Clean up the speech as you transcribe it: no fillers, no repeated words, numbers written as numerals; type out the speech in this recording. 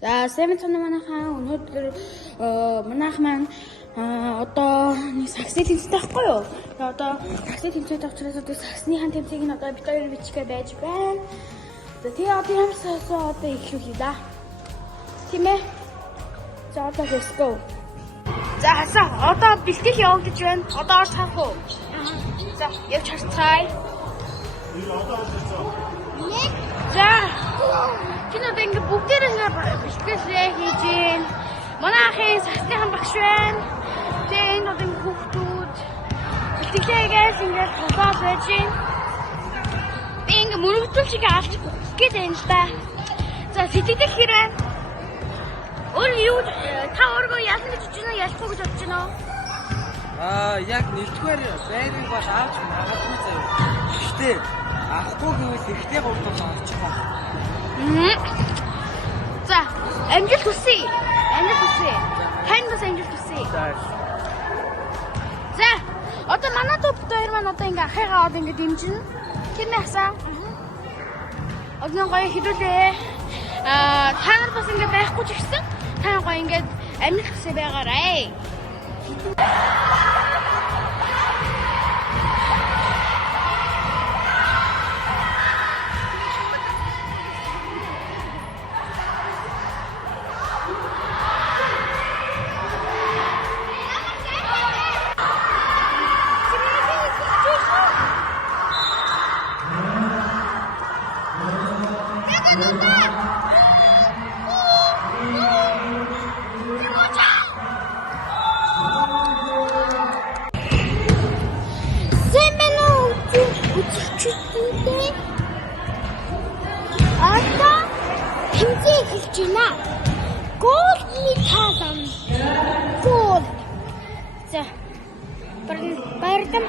За, Seven цана манайхаа өнөөдөр манайх маань одоо нэг саксны тэмцээтэй байхгүй юу? Тэгээ одоо саксны тэмцээтэй учраас одоо саксны хан тэмцээг нь одоо бид хоёр бичгээ байж байна. За, тэгээ одоо ямсаасаа одоо эхлүүлъя да. Тийм ээ. За, одоо let's go. За, хасаа одоо бэлтгэл явагдаж байна. Одоо орж харах уу? За, явж харцгаая. За, чиний ингээ бүгдээрээ бэлтгэлээ хийж гин. Манайхын саксныхан багш байна. Тэгээ энэ одоо хүүхдүүд бэлтгэлээс ингээ толгоос байж гин. Би ингээ мөрөгдөл шиг авч гээд байна л да. За, сэтгэл хэр байна? Өөр юу та өөрөө ялна гэж бодож байна, ялахгүй гэж бодож байна уу? Яг нэгдүгээр байрыг бол авч магадгүй заяа. Гэхдээ авахгүй гэвэл хэрэгтэй болдог авчих ба. За, амжилт хүсье. Амжилт хүсье. Тань бас амжилт хүсье. За, одоо манай топ хоёр маань одоо ингээ ахыгаа одоо ингээ дэмжинэ. Тийм ээ хасаа. Одоо гоё хідүүлээ. Та нар бас ингээ байхгүй ч гэсэн та гоё ингээ амжилт хүсье байгаарай. Тэмцээ эхэлж байна. Голны таалан. Гол. За. Бардам.